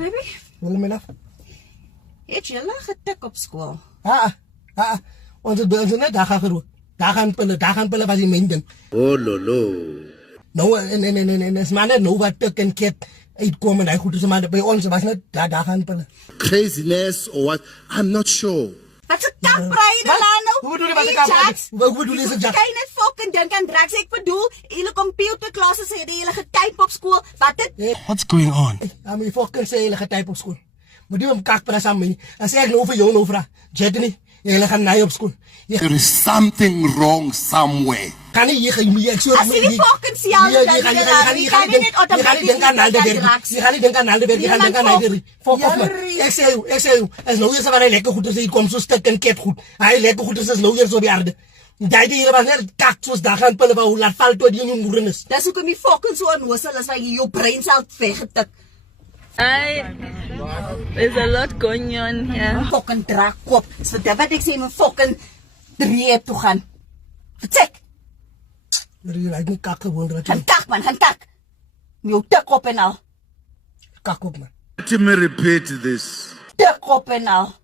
Baby, Wil my love? het jy al getik op skool? Ons het by ons net daar gaan pille was die main ding. Oh lolo. Nou en is maar net nou wat tik en ket uitkom en hy goed is maar by ons was net daar gaan pille. Craziness or what? I'm not sure. Wat 'n kapbreide daar nou? Hoe bedoel jy wat 'n kapbreide? Hoe bedoel jy dit? Jy net fucking dink aan drugs. Ek bedoel, julle computerklasse sê jy hele getyp op skool. Wat dit? What's going on? My fucking sê hulle getyp op skool. Maar die om kakpras aan my. As ek nou vir jou nou vra, Jetney, jy gaan naai op skool. There is something wrong somewhere. Kan nie jy ek so As jy die fucking sial jy gaan nie dink aan al die werk. Jy gaan nie dink aan al die werk, jy gaan dink aan al die fuck off. Ek sê jy, as nou eens wanneer hy lekker goed is, hy kom so stuk en ket goed. Hy lekker goed is nou eers op die aarde. Jy die hier was net kak soos daar gaan pille wou laat val toe die in moeder is. Dis hoekom jy fucking so onnoosel is, want jy jou brein sal weggetik. There's a lot going on here. Fucking drakkop. So dit wat ek sê, my fucking 3 toe gaan. Vertrek. Jy lyk nie kak gewoon dat jy Gaan tak man, gaan tak. Met jou tik op en al. kak op man. Let me repeat this. Tik op en al.